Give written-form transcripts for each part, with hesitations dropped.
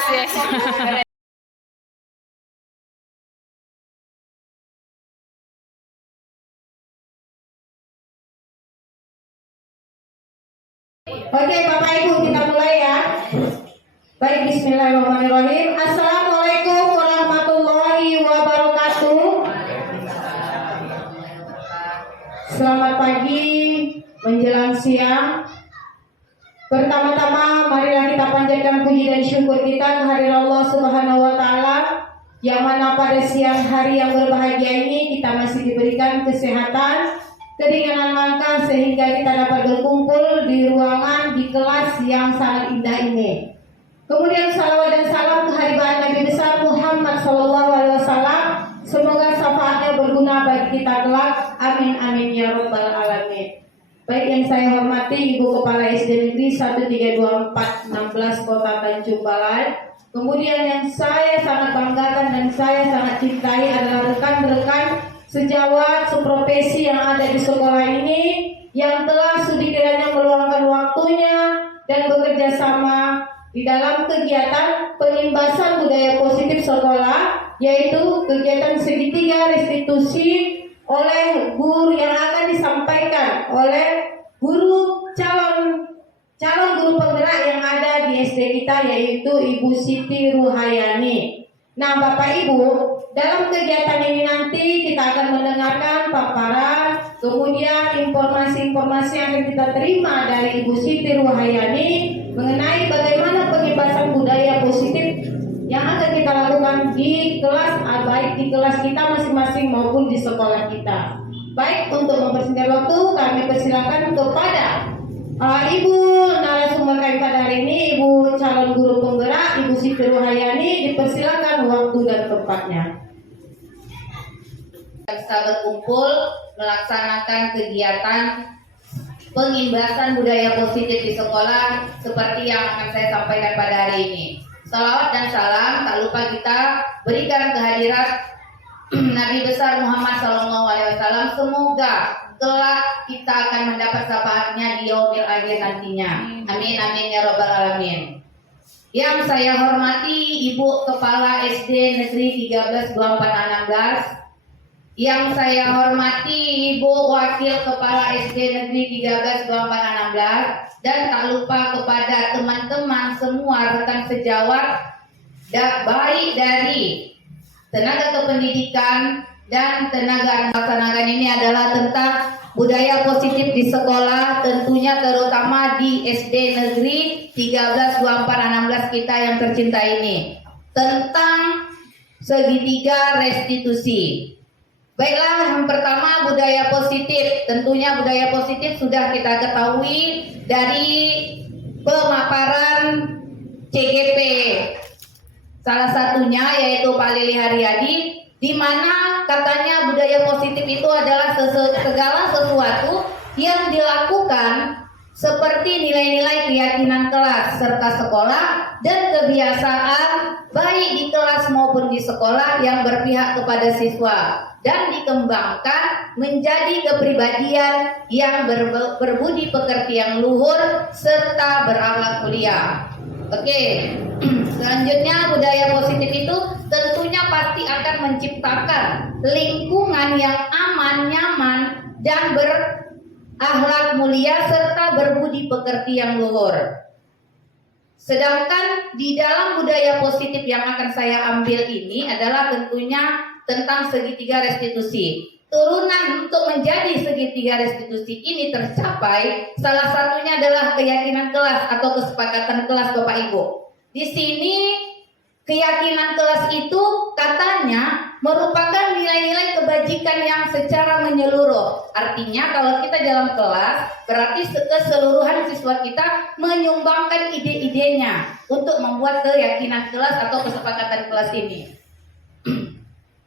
Bagus ya. Oke, Bapak Ibu, kita mulai ya. Baik, bismillahirrahmanirrahim. Assalamualaikum warahmatullahi wabarakatuh. Selamat pagi menjelang siang. Pertama-tama marilah kita panjatkan puji dan syukur kita kehadirat Allah Subhanahu wa taala, yang mana pada siang hari yang berbahagia ini kita masih diberikan kesehatan, keringanan langkah sehingga kita dapat berkumpul di ruangan di kelas yang sangat indah ini. Kemudian salawat dan salam kehadirat Nabi besar Muhammad SAW. Semoga syafaatnya berguna bagi kita kelak. Amin amin ya rabbal alamin. Baik, yang saya hormati Ibu Kepala SD Negeri 132416 Kota Tanjung Balai. Kemudian yang saya sangat banggakan dan saya sangat cintai adalah rekan-rekan sejawat seprofesi yang ada di sekolah ini, yang telah sudi kiranya meluangkan waktunya dan bekerja sama di dalam kegiatan pengimbasan budaya positif sekolah, yaitu kegiatan segitiga restitusi oleh guru yang akan disampaikan oleh guru calon guru penggerak yang ada di SD kita, yaitu Ibu Siti Ruhayani. Nah, Bapak Ibu, dalam kegiatan ini nanti kita akan mendengarkan paparan, kemudian informasi-informasi yang akan kita terima dari Ibu Siti Ruhayani mengenai bagaimana pengimbasan budaya positif yang akan kita lakukan di kelas, baik di kelas kita masing-masing maupun di sekolah kita. Baik, untuk mempersingkat waktu, kami persilakan kepada Ibu narasumber kami pada hari ini, Ibu calon guru penggerak, Ibu Siti Ruhayani, dipersilakan waktu dan tempatnya. Bisa berkumpul melaksanakan kegiatan pengimbasan budaya positif di sekolah seperti yang akan saya sampaikan pada hari ini. Salawat dan salam tak lupa kita berikan kehadirat Nabi besar Muhammad SAW. Semoga kelak kita akan mendapat syafaatnya di yaumil akhir nantinya. Amin amin ya rabbal alamin. Yang saya hormati Ibu Kepala SD Negeri 132416. Yang saya hormati Ibu Wakil Kepala SD Negeri 132416. Dan tak lupa kepada teman-teman semua rekan sejawat, baik dari tenaga kependidikan dan tenaga melaksanakan ini adalah tentang budaya positif di sekolah, tentunya terutama di SD Negeri 132416 kita yang tercinta ini, tentang segitiga restitusi. Baiklah, yang pertama budaya positif. Tentunya budaya positif sudah kita ketahui dari pemaparan CGP. Salah satunya yaitu Pak Lili Haryadi, di mana katanya budaya positif itu adalah segala sesuatu yang dilakukan seperti nilai-nilai keyakinan kelas serta sekolah dan kebiasaan baik di kelas maupun di sekolah yang berpihak kepada siswa, dan dikembangkan menjadi kepribadian yang berbudi pekerti yang luhur serta berakhlak mulia. Oke, selanjutnya budaya positif itu tentunya pasti akan menciptakan lingkungan yang aman, nyaman, dan berakhlak mulia serta berbudi pekerti yang luhur. Sedangkan di dalam budaya positif yang akan saya ambil ini adalah tentunya tentang segitiga restitusi. Turunan untuk menjadi segitiga restitusi ini tercapai, salah satunya adalah keyakinan kelas atau kesepakatan kelas, Bapak Ibu. Di sini keyakinan kelas itu katanya merupakan nilai-nilai kebajikan yang secara menyeluruh. Artinya kalau kita dalam kelas, berarti keseluruhan siswa kita menyumbangkan ide-idenya untuk membuat keyakinan kelas atau kesepakatan kelas ini.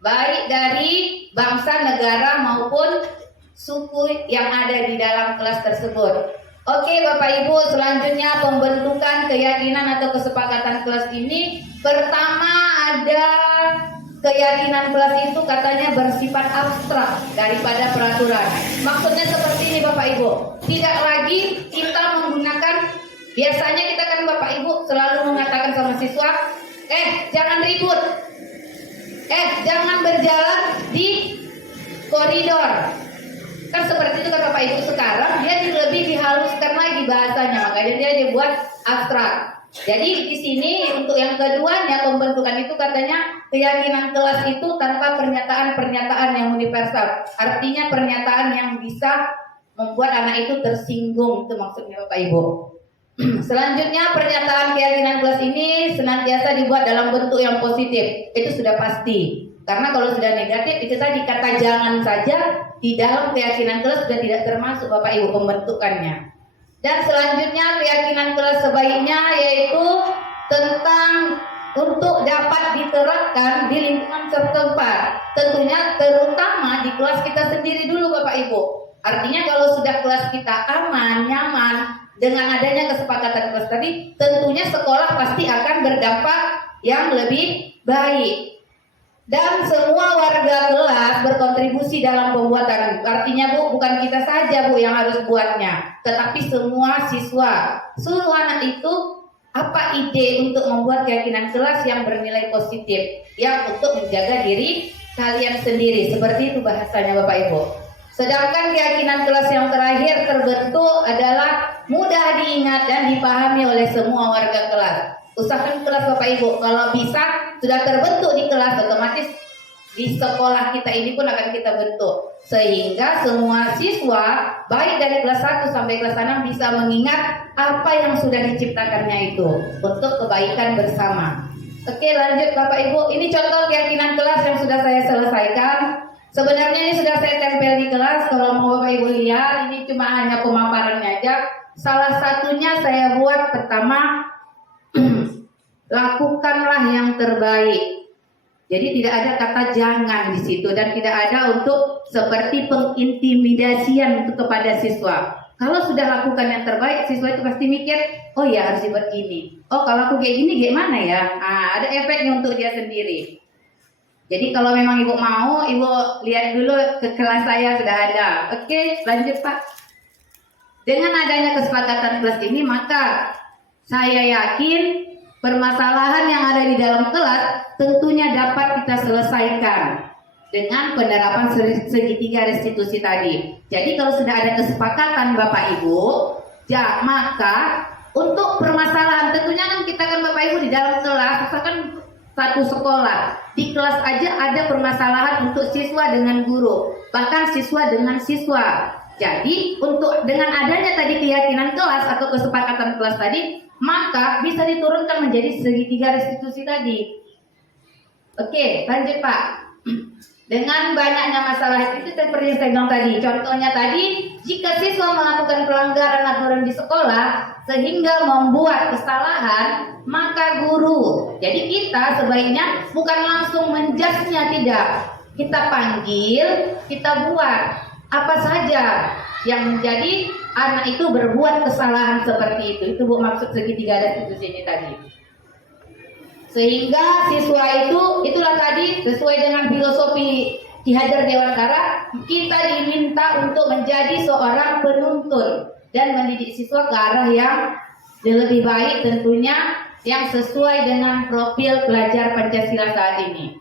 Baik dari bangsa, negara maupun suku yang ada di dalam kelas tersebut. Oke Bapak Ibu, selanjutnya pembentukan keyakinan atau kesepakatan kelas ini. Pertama ada keyakinan kelas itu katanya bersifat abstrak daripada peraturan. Maksudnya seperti ini Bapak Ibu, tidak lagi kita menggunakan, biasanya kita kan Bapak Ibu selalu mengatakan sama siswa, Jangan ribut. Jangan berjalan di koridor. Kan seperti itu kata Bapak Ibu. Sekarang dia lebih dihaluskan lagi bahasanya, makanya dia dibuat abstrak. Jadi di sini untuk yang keduanya pembentukan itu katanya keyakinan kelas itu tanpa pernyataan-pernyataan yang universal. Artinya pernyataan yang bisa membuat anak itu tersinggung, itu maksudnya Bapak Ibu. Selanjutnya pernyataan keyakinan kelas ini senantiasa dibuat dalam bentuk yang positif. Itu sudah pasti. Karena kalau sudah negatif itu tadi kata jangan saja di dalam keyakinan kelas sudah tidak termasuk Bapak Ibu pembentukannya. Dan selanjutnya keyakinan kelas sebaiknya yaitu tentang untuk dapat diterapkan di lingkungan setempat. Tentunya terutama di kelas kita sendiri dulu Bapak Ibu. Artinya kalau sudah kelas kita aman, nyaman dengan adanya kesepakatan kelas tadi, tentunya sekolah pasti akan berdampak yang lebih baik. Dan semua warga kelas berkontribusi dalam pembuatan. Artinya Bu, bukan kita saja Bu yang harus buatnya, tetapi semua siswa. Seluruh anak itu apa ide untuk membuat keyakinan kelas yang bernilai positif, yang untuk menjaga diri kalian sendiri. Seperti itu bahasanya Bapak Ibu. Sedangkan keyakinan kelas yang terakhir terbentuk adalah mudah diingat dan dipahami oleh semua warga kelas. Usahakan kelas Bapak Ibu, kalau bisa sudah terbentuk di kelas, otomatis di sekolah kita ini pun akan kita bentuk. Sehingga semua siswa, baik dari kelas 1 sampai kelas 6 bisa mengingat apa yang sudah diciptakannya itu untuk kebaikan bersama. Oke, lanjut Bapak Ibu. Ini contoh keyakinan kelas yang sudah saya selesaikan. Sebenarnya ini sudah saya tempel di kelas. Kalau mau Bapak Ibu lihat, ini cuma hanya pemaparannya aja. Salah satunya saya buat pertama, lakukanlah yang terbaik. Jadi tidak ada kata jangan di situ dan tidak ada untuk seperti pengintimidasian untuk kepada siswa. Kalau sudah lakukan yang terbaik, siswa itu pasti mikir, oh ya harus dibuat ini. Oh kalau aku kayak gini gimana ya? Ada efeknya untuk dia sendiri. Jadi kalau memang Ibu mau, Ibu lihat dulu ke kelas saya sudah ada. Oke, lanjut Pak. Dengan adanya kesepakatan kelas ini, maka saya yakin permasalahan yang ada di dalam kelas tentunya dapat kita selesaikan dengan penerapan segitiga restitusi tadi. Jadi kalau sudah ada kesepakatan Bapak Ibu, maka untuk permasalahan tentunya kan kita kan Bapak Ibu di dalam kelas, misalkan satu sekolah, di kelas aja ada permasalahan untuk siswa dengan guru, bahkan siswa dengan siswa. Jadi untuk dengan adanya tadi keyakinan kelas atau kesepakatan kelas tadi, maka bisa diturunkan menjadi segitiga restitusi tadi. Oke, lanjut Pak. Dengan banyaknya masalah itu seperti yang saya bilang tadi. Contohnya tadi, jika siswa melakukan pelanggaran aturan di sekolah sehingga membuat kesalahan, maka guru. Jadi kita sebaiknya bukan langsung menjudge-nya, tidak. Kita panggil, kita buat apa saja yang menjadi anak itu berbuat kesalahan seperti itu. Itu Bu maksud segitiga restitusi ini tadi. Sehingga siswa itulah tadi sesuai dengan filosofi Ki Hajar Dewantara, kita diminta untuk menjadi seorang penuntun dan mendidik siswa ke arah yang lebih baik, tentunya yang sesuai dengan profil pelajar Pancasila saat ini.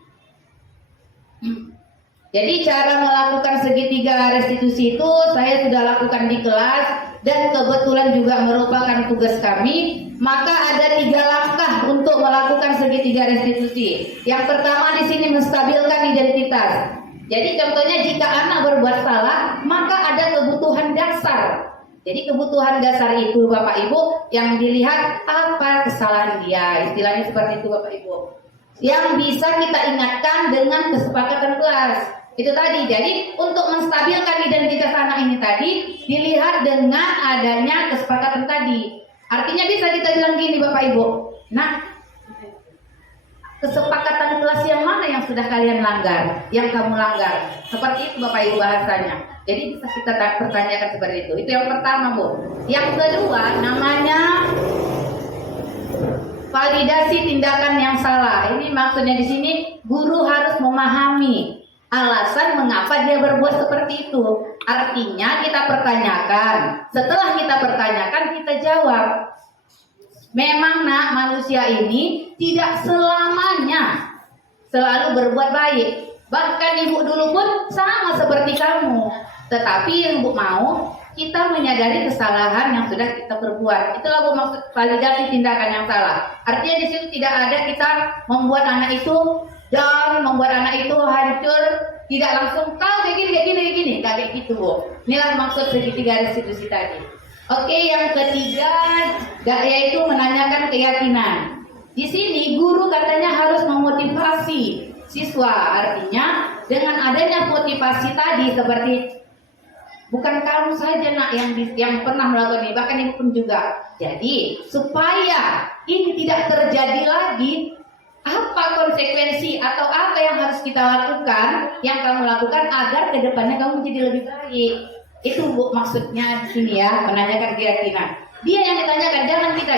Jadi cara melakukan segitiga restitusi itu saya sudah lakukan di kelas dan kebetulan juga merupakan tugas kami. Maka ada 3 langkah untuk melakukan segitiga restitusi. Yang pertama di sini menstabilkan identitas. Jadi contohnya jika anak berbuat salah, maka ada kebutuhan dasar. Jadi kebutuhan dasar itu Bapak Ibu yang dilihat apa kesalahan dia, istilahnya seperti itu Bapak Ibu. Yang bisa kita ingatkan dengan kesepakatan kelas. Itu tadi. Jadi untuk menstabilkan identitas anak ini tadi dilihat dengan adanya kesepakatan tadi. Artinya bisa kita bilang gini Bapak Ibu. Nah, kesepakatan kelas yang mana yang sudah kalian langgar, yang kamu langgar? Seperti itu Bapak Ibu bahasanya. Jadi bisa kita pertanyakan seperti itu. Itu yang pertama Bu. Yang kedua namanya validasi tindakan yang salah. Ini maksudnya di sini guru harus memahami alasan mengapa dia berbuat seperti itu. Artinya kita pertanyakan. Setelah kita pertanyakan, kita jawab. Memang nak, manusia ini tidak selamanya selalu berbuat baik. Bahkan ibu dulu pun sama seperti kamu. Tetapi yang ibu mau, kita menyadari kesalahan yang sudah kita perbuat. Itulah bu maksud validasi tindakan yang salah. Artinya di situ tidak ada kita membuat anak itu down, membuat anak itu hancur, tidak langsung kau kayak gini, kayak gitu bu. Inilah maksud segitiga restitusi tadi. Oke, yang ketiga, yaitu menanyakan keyakinan. Di sini guru katanya harus memotivasi siswa. Artinya dengan adanya motivasi tadi seperti bukan kamu saja nak yang pernah melakukan ini, bahkan ibu pun juga. Jadi supaya ini tidak terjadi lagi, apa konsekuensi atau apa yang harus kita lakukan, yang kamu lakukan agar kedepannya kamu menjadi lebih baik. Itu bu maksudnya di sini ya, menanyakan keyakinan. Dia yang ditanyakan, jangan kita.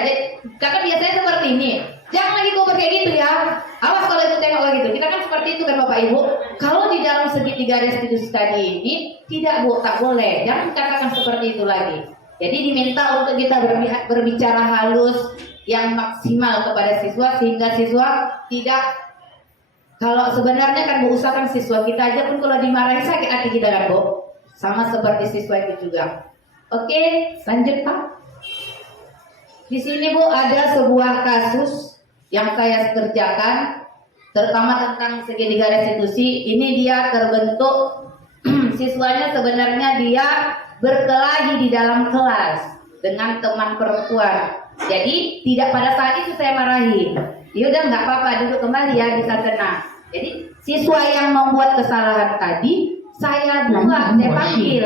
Kakak biasanya seperti ini. Jangan lagi kau kayak gitu ya. Awas kalau itu tengok lagi gitu. Kita kan seperti itu kan Bapak Ibu. Kalau di dalam segitiga restitusi tadi ini tidak bu, tak boleh. Jangan katakan seperti itu lagi. Jadi diminta untuk kita berbicara halus yang maksimal kepada siswa sehingga siswa tidak. Kalau sebenarnya kan bu, usahakan siswa kita aja pun kalau dimarahi sakit hati kita kan bu. Sama seperti siswa itu juga. Oke, lanjut Pak. Di sini Bu ada sebuah kasus yang saya kerjakan, terutama tentang segitiga restitusi. Ini dia terbentuk siswanya sebenarnya dia berkelahi di dalam kelas dengan teman perempuan. Jadi tidak pada saat itu saya marahi. Ya udah nggak apa-apa, duduk kembali ya, bisa tenang. Jadi siswa yang membuat kesalahan tadi saya buat, saya panggil.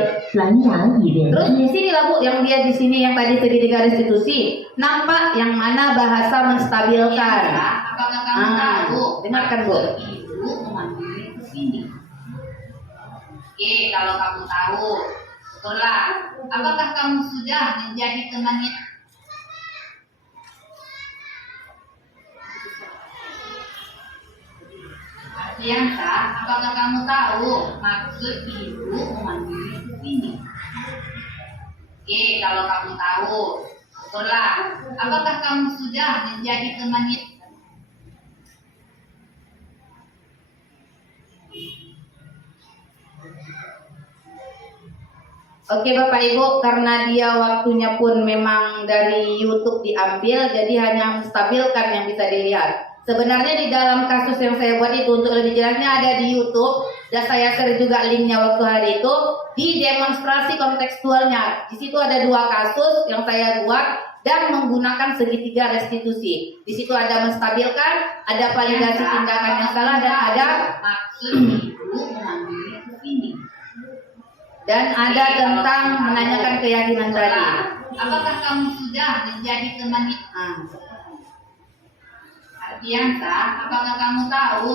Terus di sini lah Bu, yang dia di sini yang tadi segitiga restitusi, nampak yang mana bahasa menstabilkan. Apakah kamu tahu? Dengarkan Bu. Ibu memanggil ke sini. Oke, kalau kamu tahu, syukurlah. Apakah kamu sudah menjadi temannya? Artiansa, apakah kamu tahu maksud ibu memanggil ke sini? Oke, kalau kamu tahu, syukurlah. Apakah kamu sudah menjadi temannya? Oke Bapak Ibu, karena dia waktunya pun memang dari YouTube diambil, jadi hanya menstabilkan yang bisa dilihat. Sebenarnya di dalam kasus yang saya buat itu untuk lebih jelasnya ada di YouTube dan saya share juga linknya waktu hari itu di demonstrasi kontekstualnya. Di situ ada dua kasus yang saya buat dan menggunakan segitiga restitusi. Di situ ada menstabilkan, ada validasi tindakan yang salah dan ada maksud ibu memanggil ke sini. Dan ada tentang menanyakan keyakinan tadi. Apakah kamu sudah menjadi temannya? Artiansa, apakah kamu tahu?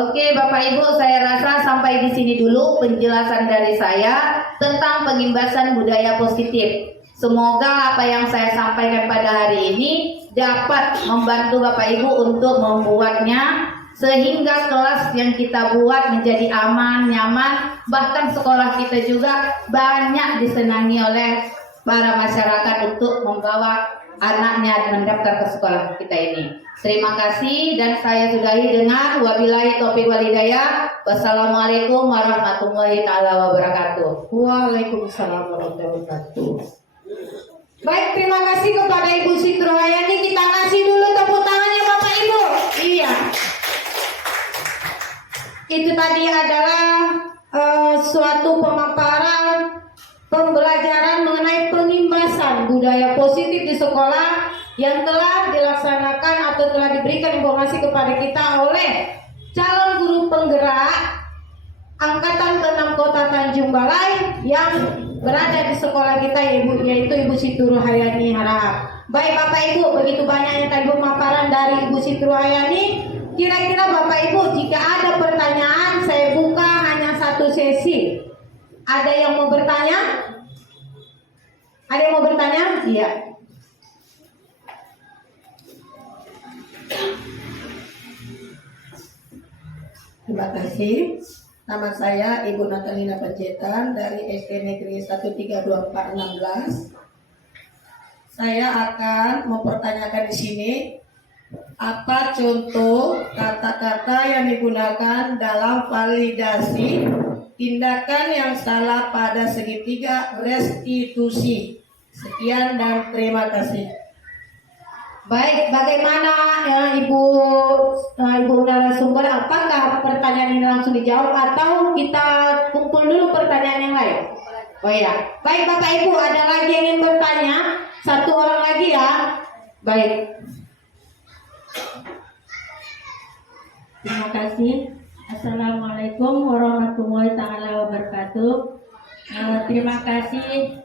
Oke Bapak Ibu, saya rasa sampai di sini dulu penjelasan dari saya tentang pengimbasan budaya positif. Semoga apa yang saya sampaikan pada hari ini dapat membantu Bapak Ibu untuk membuatnya sehingga kelas yang kita buat menjadi aman, nyaman, bahkan sekolah kita juga banyak disenangi oleh para masyarakat untuk membawa anaknya mendaftar ke sekolah kita ini. Terima kasih dan saya sudahi dengan wabillahi taufiq wal hidayah. Wassalamualaikum warahmatullahi taala wabarakatuh. Waalaikumsalam warahmatullahi wabarakatuh. Baik, terima kasih kepada Ibu Siti Rohayani. Kita kasih dulu tepuk tangannya Bapak Ibu. Iya. Itu tadi adalah suatu pemaparan pembelajaran mengenai pengimbasan budaya positif di sekolah yang telah dilaksanakan atau telah diberikan informasi kepada kita oleh calon guru penggerak Angkatan ke-6 Kota Tanjung Balai yang berada di sekolah kita yaitu Ibu Siti Rohayani Harahap. Baik Bapak Ibu, begitu banyaknya tadi pemaparan dari Ibu Siti Rohayani. Kira-kira Bapak Ibu, jika ada pertanyaan, saya buka hanya satu sesi. Ada yang mau bertanya? Ada yang mau bertanya? Iya. Terima kasih. Nama saya Ibu Natalina Panjaitan dari SD Negeri 132416. Saya akan mempertanyakan di sini apa contoh kata-kata yang digunakan dalam validasi tindakan yang salah pada segitiga restitusi. Sekian dan terima kasih. Baik, bagaimana Ibu narasumber? Apakah pertanyaan ini langsung dijawab atau kita kumpul dulu pertanyaan yang lain? Oh ya, baik Bapak Ibu, ada lagi yang ingin bertanya? Satu orang lagi ya. Baik. Terima kasih. Assalamualaikum warahmatullahi taala wabarakatuh. Terima kasih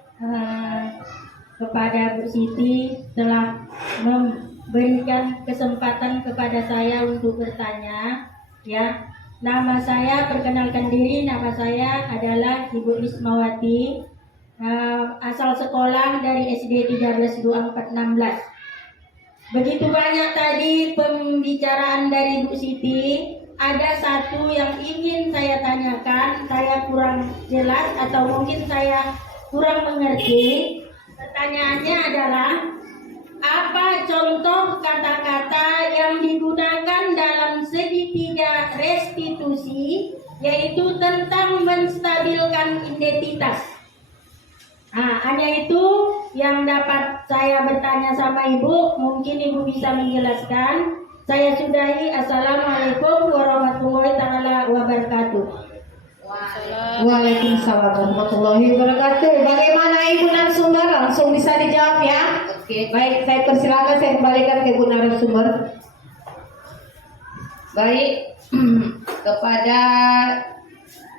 kepada Bu Siti telah memberikan kesempatan kepada saya untuk bertanya. Ya, nama saya, perkenalkan diri, nama saya adalah Ibu Ismawati, asal sekolah dari SD 132416. Begitu banyak tadi pembicaraan dari Bu Siti, ada satu yang ingin saya tanyakan, saya kurang jelas atau mungkin saya kurang mengerti. Pertanyaannya adalah, apa contoh kata-kata yang digunakan dalam segitiga restitusi, yaitu tentang menstabilkan identitas? Hanya itu yang dapat saya bertanya sama Ibu. Mungkin Ibu bisa menjelaskan. Saya sudahi. Assalamualaikum warahmatullahi taala wabarakatuh. Waalaikumsalam warahmatullahi wabarakatuh. Bagaimana Ibu narasumber? Langsung bisa dijawab ya. Oke. Baik, saya persilakan, saya kembalikan ke Ibu narasumber. Baik, kepada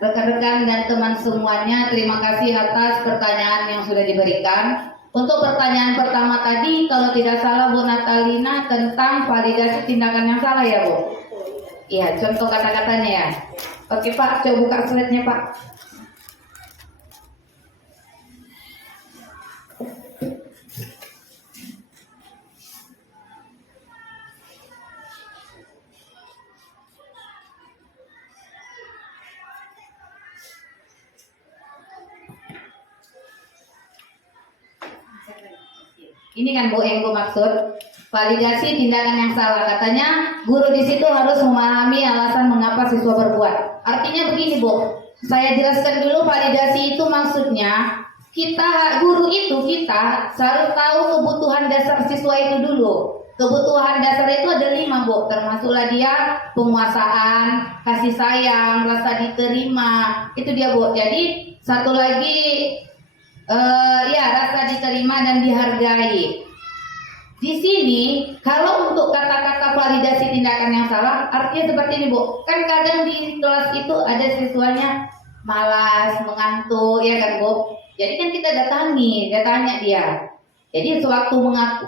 rekan-rekan dan teman semuanya, terima kasih atas pertanyaan yang sudah diberikan. Untuk pertanyaan pertama tadi, kalau tidak salah Bu Natalina tentang validasi tindakan yang salah ya Bu? Iya, contoh kata-katanya ya. Oke Pak, coba buka slide-nya Pak. Ini kan Bu yang gue maksud, validasi tindakan yang salah. Katanya guru di situ harus memahami alasan mengapa siswa berbuat. Artinya begini Bu, saya jelaskan dulu validasi itu maksudnya guru itu kita harus tahu kebutuhan dasar siswa itu dulu. Kebutuhan dasar itu ada 5 Bu, termasuklah dia penguasaan, kasih sayang, rasa diterima, itu dia Bu. Jadi satu lagi rasa diterima dan dihargai. Di sini kalau untuk kata-kata validasi tindakan yang salah, artinya seperti ini Bu. Kan kadang di kelas itu ada siswanya malas, mengantuk, ya kan Bu. Jadi kan kita tanya dia. Jadi sewaktu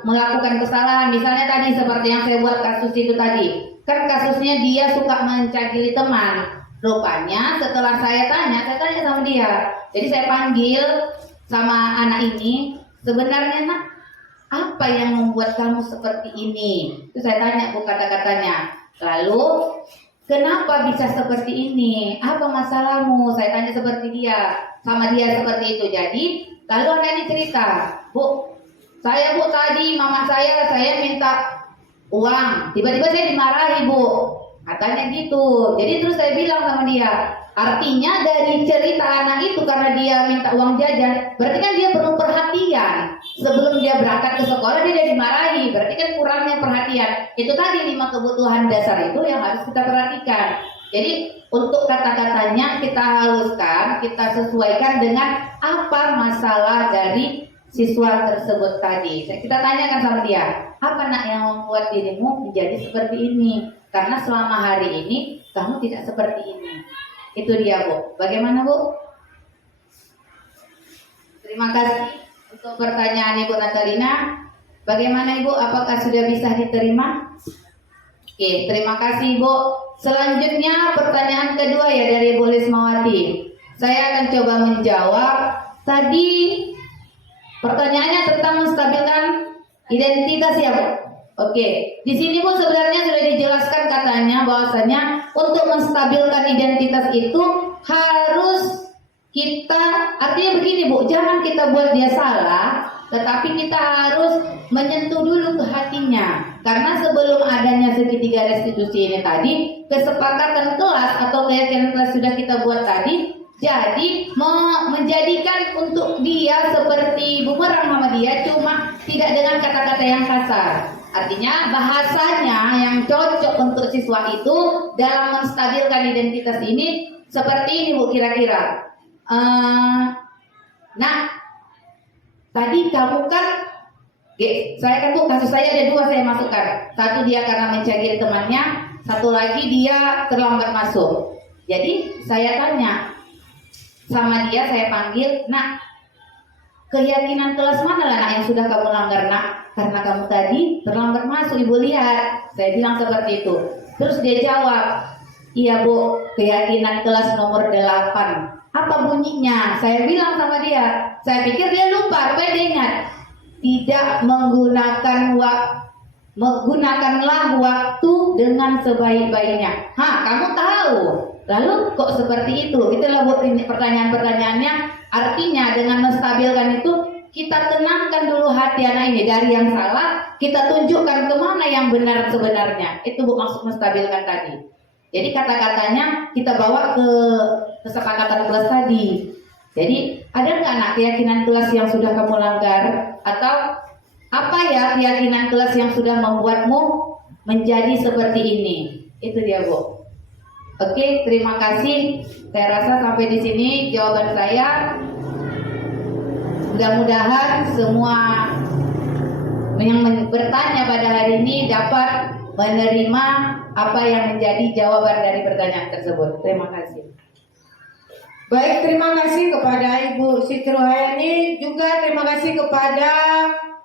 melakukan kesalahan, misalnya tadi seperti yang saya buat kasus itu tadi, kan kasusnya dia suka mencagili teman. Rupanya setelah saya tanya sama dia. Jadi saya panggil sama anak ini, sebenarnya nak, apa yang membuat kamu seperti ini? Itu saya tanya Bu kata-katanya. Lalu kenapa bisa seperti ini? Apa masalahmu? Saya tanya seperti dia, sama dia seperti itu. Jadi lalu anak ini cerita, Bu, saya Bu tadi mama saya minta uang, tiba-tiba saya dimarahi Bu, katanya gitu. Jadi terus saya bilang sama dia, artinya dari cerita anak itu karena dia minta uang jajan, berarti kan dia perlu perhatian. Sebelum dia berangkat ke sekolah dia dimarahi, berarti kan kurangnya perhatian. Itu tadi 5 kebutuhan dasar itu yang harus kita perhatikan. Jadi untuk kata-katanya kita haluskan, kita sesuaikan dengan apa masalah dari siswa tersebut tadi. Kita tanyakan sama dia, apa nak yang membuat dirimu menjadi seperti ini? Karena selama hari ini kamu tidak seperti ini. Itu dia Bu. Bagaimana Bu? Terima kasih untuk pertanyaan Ibu Natalina. Bagaimana Ibu? Apakah sudah bisa diterima? Oke, terima kasih Ibu. Selanjutnya pertanyaan kedua ya dari Ibu Lismawati. Saya akan coba menjawab. Tadi pertanyaannya tentang menstabilkan identitas ya Bu. Oke, di sini Bu sebenarnya sudah dijelaskan katanya bahwasanya untuk menstabilkan identitas itu harus kita, artinya begini Bu, jangan kita buat dia salah, tetapi kita harus menyentuh dulu ke hatinya. Karena sebelum adanya segitiga restitusi ini tadi, kesepakatan kelas atau keyakinan kelas sudah kita buat tadi, jadi menjadikan untuk dia seperti bumerang sama dia, cuma tidak dengan kata-kata yang kasar. Artinya bahasanya yang cocok untuk siswa itu dalam menstabilkan identitas ini seperti ini Bu kira-kira. Nah, tadi kamu kan, saya kan Bu, kasus saya ada 2 saya masukkan. Satu dia karena mencagir temannya, satu lagi dia terlambat masuk. Jadi saya tanya sama dia, saya panggil, nak, keyakinan kelas mana lah nak yang sudah kamu langgar nak? Karena kamu tadi terlambat masuk, ibu lihat. Saya bilang seperti itu. Terus dia jawab, iya Bu, keyakinan kelas nomor 8. Apa bunyinya? Saya bilang sama dia, saya pikir dia lupa, supaya dia ingat. Tidak menggunakanlah waktu dengan sebaik-baiknya. Kamu tahu. Lalu kok seperti itu? Itulah buat pertanyaan-pertanyaannya. Artinya dengan menstabilkan itu, kita tenangkan dulu hati anak ini dari yang salah, kita tunjukkan kemana yang benar sebenarnya. Itu Bu maksud menstabilkan tadi. Jadi kata-katanya kita bawa ke kesepakatan kelas tadi. Jadi ada nggak anak keyakinan kelas yang sudah kamu langgar? Atau apa ya keyakinan kelas yang sudah membuatmu menjadi seperti ini? Itu dia Bu. Oke, terima kasih. Saya rasa sampai di sini jawaban saya. Mudah-mudahan semua yang bertanya pada hari ini dapat menerima apa yang menjadi jawaban dari pertanyaan tersebut. Terima kasih. Baik, terima kasih kepada Ibu Siti Rohayani, juga terima kasih kepada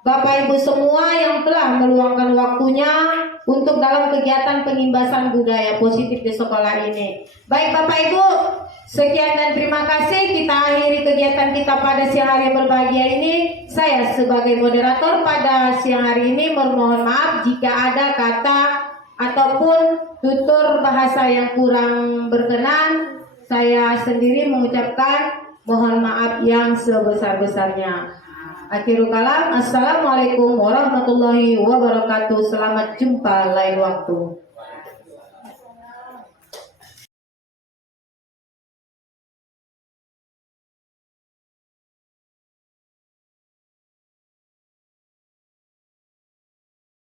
Bapak Ibu semua yang telah meluangkan waktunya untuk dalam kegiatan pengimbasan budaya positif di sekolah ini. Baik Bapak Ibu, sekian dan terima kasih. Kita akhiri kegiatan kita pada siang hari yang berbahagia ini. Saya sebagai moderator pada siang hari ini mohon maaf jika ada kata ataupun tutur bahasa yang kurang berkenan. Saya sendiri mengucapkan mohon maaf yang sebesar-besarnya. Akhirul kalam, assalamualaikum warahmatullahi wabarakatuh. Selamat jumpa lain waktu.